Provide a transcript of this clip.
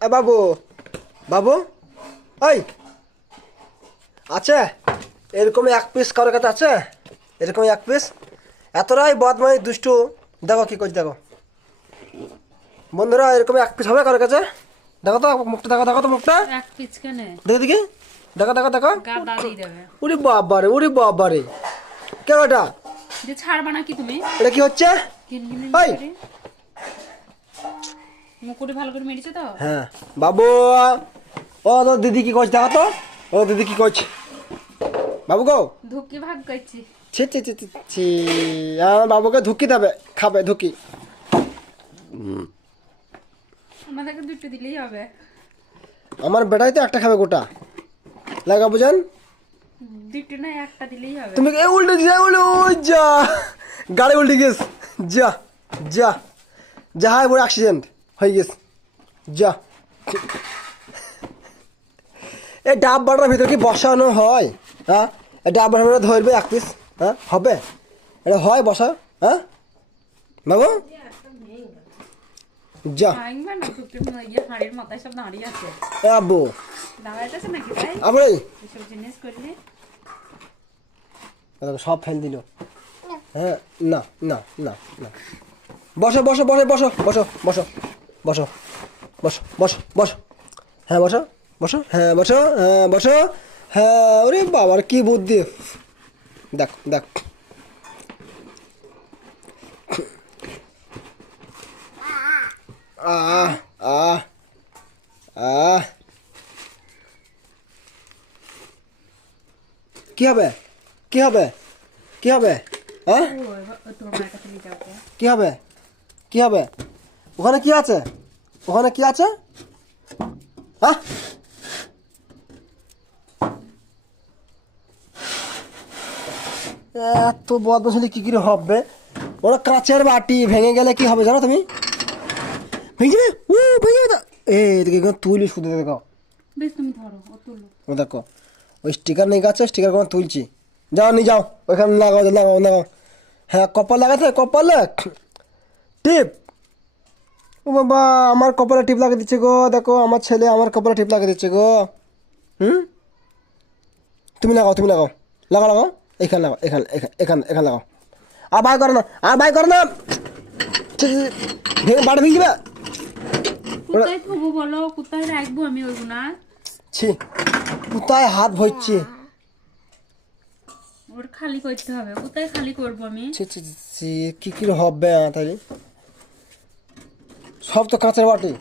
বাবু বাবু ওই আছে এরকম এক পিস কারোর কাছে আছে? এরকম এক পিস? এতটাই বদমাই দুষ্টু। দেখো কি করছি দেখো বন্ধুরা, এরকম এক পিস হবে কারোর কাছে? দেখো তো মুখটা, দেখো দেখো তো মুখটা, এক পিচ কেনে দেখো দেখি, দেখো দেখো দেখো। গাদা দিয়ে দেবে উরি বাবারে, উরি বাবারে, কে ওটা? যে ছাড়বা নাকি তুমি? এটা কি হচ্ছে? কিনকিনি ওই! করে মুকুটে ভালো করে মেরেছে তো? হ্যাঁ বাবু, ও তো দিদি কি করছে দেখো তো, ও দিদি কি করছে বাবু গো? ধুকি ভাগ করছি। ছি ছি ছি ছি ছি, আমার বাবুকে ধুকি দেবে, খাবে ধুকি। আমাদেরকে দুটো দিলেই হবে। আমার বেটাই তো একটা খাবে গোটা, লাগা বুঝেন? দুটো না একটা দিলেই হবে। তুমি এ উল্টে যা, উল্টে ওই যা, গাড়ি উল্টে গেছ, যা যা যা, হাই বড় অ্যাক্সিডেন্ট হয়ে গেছে, যা। এই ডাব্বাটার ভিতরে কি বসানো হয়? হ্যাঁ, এই ডাব্বাটার ভিতরে ধরবে এক পিস? হ্যাঁ হবে? এটা হয় বসা? হ্যাঁ বাবু যা। ভাঙবে না দুটো ইয়ে হাড়ের মাথায় সব দাঁড়িয়ে আছে। এ আব্বু দাঁড়াইতেছে নাকি তাই? আবার এসব জিনিস করলে সব ফেল দিল। হ্যাঁ না না না না, বসো বসো বসো বসো বসো বসো বসো বসো বসো বসো, হ্যাঁ বসো বসো, হ্যাঁ বসো, হ্যাঁ বসো, হ্যাঁ। ওরে বাবার কি বুদ্ধি, দেখ দেখ। আহ আহ আহ, কি হবে, কি হবে, কি হবে? হ্যাঁ তোমার মায়ের কাছে নিয়ে যাও তো। কি হবে, কি হবে? ওখানে কি আছে, ওখানে কি আছে? হ্যাঁ এত বদমাশ হলে কি করে হবে? ওরা কাঁচের বাটি ভেঙে গেলে কি হবে জানো তুমি? ভেঙে যাবে, ও ভেঙে যাবে। এদিকে তুলি শুধু দেখো, বেশ তুমি ধরো ও তুলো। ও দেখো ওই স্টিকার নেই গাছে, স্টিকার কোনো তুলছি, যাও নিয়ে যাও ওইখানে লাগাও লাগাও লাগাও। হ্যাঁ কপাল লাগাতে, কপালে টিপ। ও বাবা, আমার কপালে টিপ লাগিয়ে দিচ্ছে গো, দেখো আমার ছেলে আমার কপালে টিপ লাগিয়ে দিচ্ছে গো। হুম, তুমি লাগাও, তুমি লাগাও, লাগাও লাগাও, এখানে লাগাও, এখানে এখানে এখানে এখানে লাগাও। আর ভাই করে না, আর ভাই করে না, ভেঙে বাড়ি ভেঙে যাবে। কোথায় থবো বলো, কোথায় রাখবো আমি ওইগুলো? ছি, কোথায় হাত ভরছি, ওর খালি করতে হবে, কোথায় খালি করবো আমি? ছি ছি ছি, ছি, কি কি হবে তাই? সব তো কাঁচের বাটি,